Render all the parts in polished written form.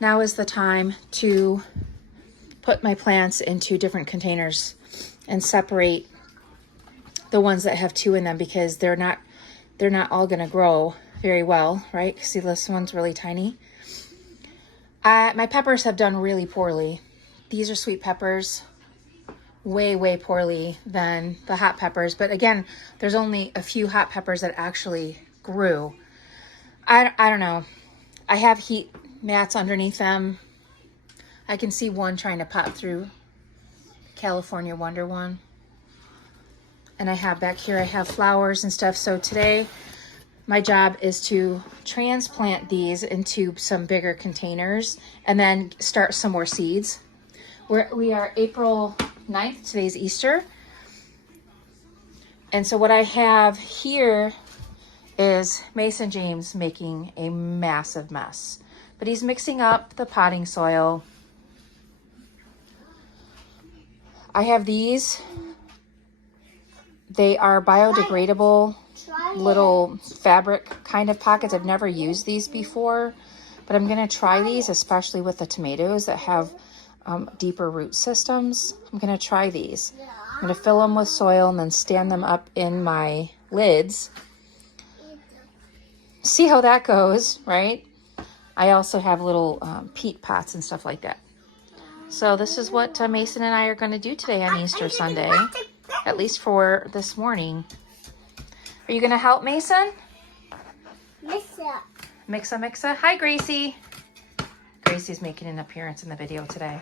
now is the time to put my plants into different containers and separate the ones that have 2 in them, because they're not all going to grow very well, right? See, this one's really tiny. My peppers have done really poorly. These are sweet peppers, way poorly than the hot peppers. But again, there's only a few hot peppers that actually grew. I don't know. I have heat mats underneath them. I can see one trying to pop through, California Wonder one. And I have back here, I have flowers and stuff. So today, my job is to transplant these into some bigger containers and then start some more seeds. We are April 9th, today's Easter. And so what I have here is Mason James making a massive mess. But he's mixing up the potting soil. I have these. They are biodegradable little fabric kind of pockets. I've never used these before, but I'm going to try these, especially with the tomatoes that have deeper root systems. I'm going to try these. I'm going to fill them with soil and then stand them up in my lids. See how that goes, right? I also have little peat pots and stuff like that. So this is what Mason and I are going to do today on Easter Sunday, at least for this morning. Are you going to help, Mason? Mixa. Hi, Gracie. Gracie's making an appearance in the video today.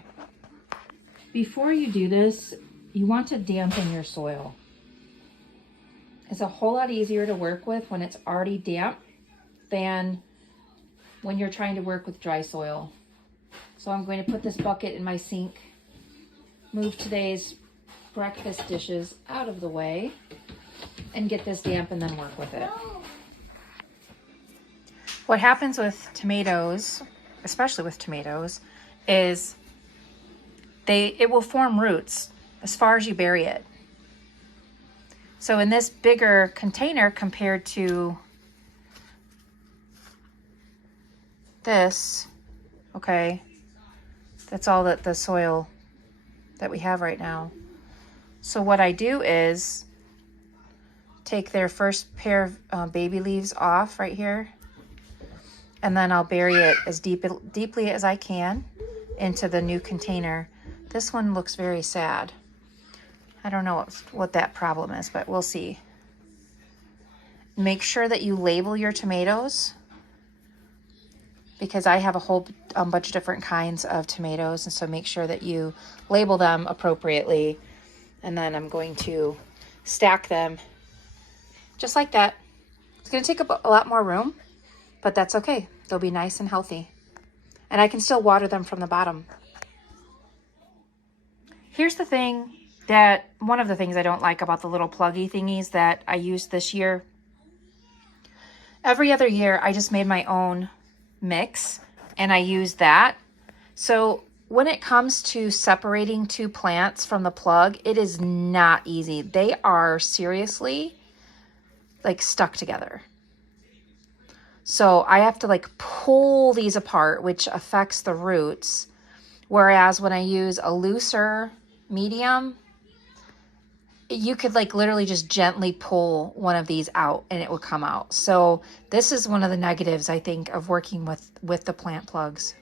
Before you do this, you want to dampen your soil. It's a whole lot easier to work with when it's already damp than when you're trying to work with dry soil. So I'm going to put this bucket in my sink, move today's breakfast dishes out of the way, and get this damp and then work with it. What happens with tomatoes, especially with tomatoes, is it will form roots as far as you bury it. So in this bigger container compared to this, okay, that's all that the soil that we have right now. So what I do is take their first pair of baby leaves off right here, and then I'll bury it as deeply as I can into the new container. This one looks very sad. I don't know what that problem is, but we'll see. Make sure that you label your tomatoes, because I have a whole bunch of different kinds of tomatoes, and so make sure that you label them appropriately. And then I'm going to stack them just like that. It's going to take up a lot more room, but that's okay. They'll be nice and healthy. And I can still water them from the bottom. Here's the thing one of the things I don't like about the little pluggy thingies that I used this year. Every other year, I just made my own mix and I used that. So when it comes to separating 2 plants from the plug, it is not easy. They are seriously like stuck together. So I have to like pull these apart, which affects the roots. Whereas when I use a looser medium, you could like literally just gently pull one of these out and it will come out. So this is one of the negatives, I think, of working with the plant plugs.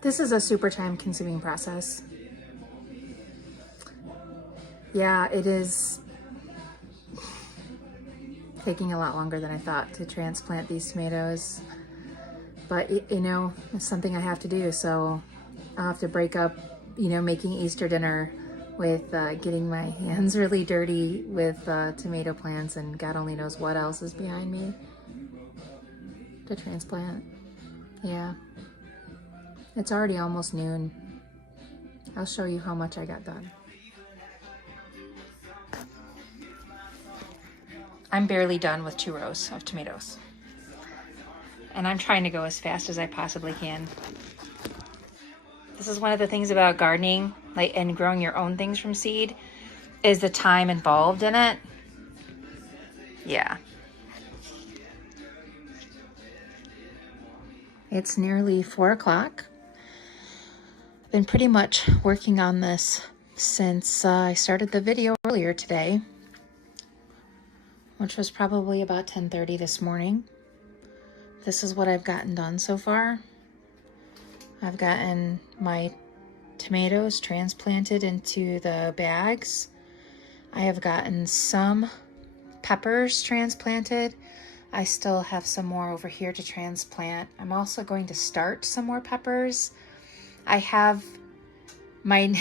This is a super time consuming process. Yeah, it is taking a lot longer than I thought to transplant these tomatoes. But, you know, it's something I have to do. So I'll have to break up, you know, making Easter dinner with getting my hands really dirty with tomato plants, and God only knows what else is behind me to transplant. Yeah. It's already almost noon. I'll show you how much I got done. I'm barely done with 2 rows of tomatoes. And I'm trying to go as fast as I possibly can. This is one of the things about gardening, like, and growing your own things from seed, is the time involved in it. Yeah. It's nearly 4 o'clock. Been pretty much working on this since I started the video earlier today, which was probably about 10:30 this morning. This is what I've gotten done so far. I've gotten my tomatoes transplanted into the bags. I have gotten some peppers transplanted. I still have some more over here to transplant. I'm also going to start some more peppers. I have my,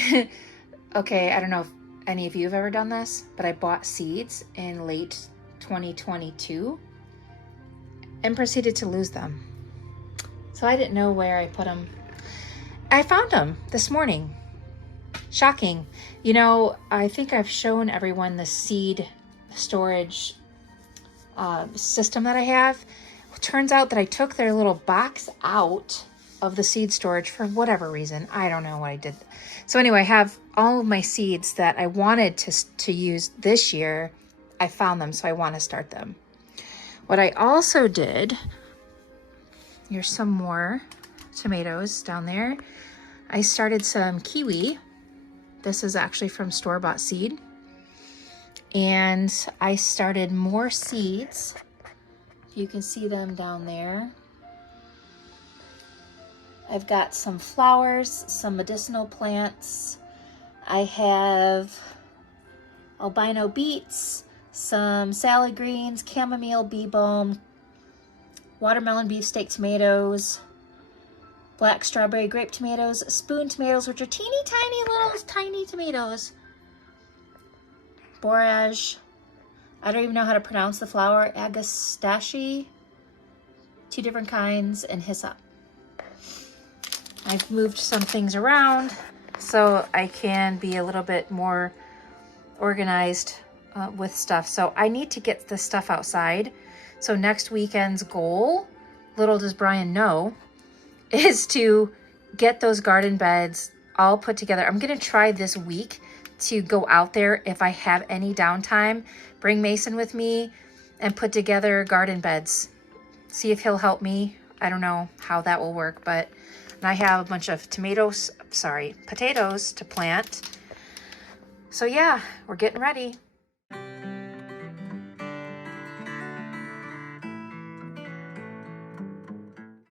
okay, I don't know if any of you have ever done this, but I bought seeds in late 2022 and proceeded to lose them. So I didn't know where I put them. I found them this morning. Shocking. You know, I think I've shown everyone the seed storage system that I have. It turns out that I took their little box out of the seed storage for whatever reason. I don't know what I did. So anyway, I have all of my seeds that I wanted to use this year. I found them, so I want to start them. What I also did, here's some more tomatoes down there. I started some kiwi. This is actually from store-bought seed. And I started more seeds. You can see them down there. I've got some flowers, some medicinal plants. I have albino beets, some salad greens, chamomile, bee balm, watermelon beefsteak tomatoes, black strawberry grape tomatoes, spoon tomatoes, which are teeny tiny little tiny tomatoes, borage, I don't even know how to pronounce the flower, agastache, 2 different kinds, and hyssop. I've moved some things around so I can be a little bit more organized with stuff. So I need to get this stuff outside. So next weekend's goal, little does Brian know, is to get those garden beds all put together. I'm gonna try this week to go out there if I have any downtime, bring Mason with me and put together garden beds. See if he'll help me. I don't know how that will work, but I have a bunch of potatoes to plant. So yeah, we're getting ready.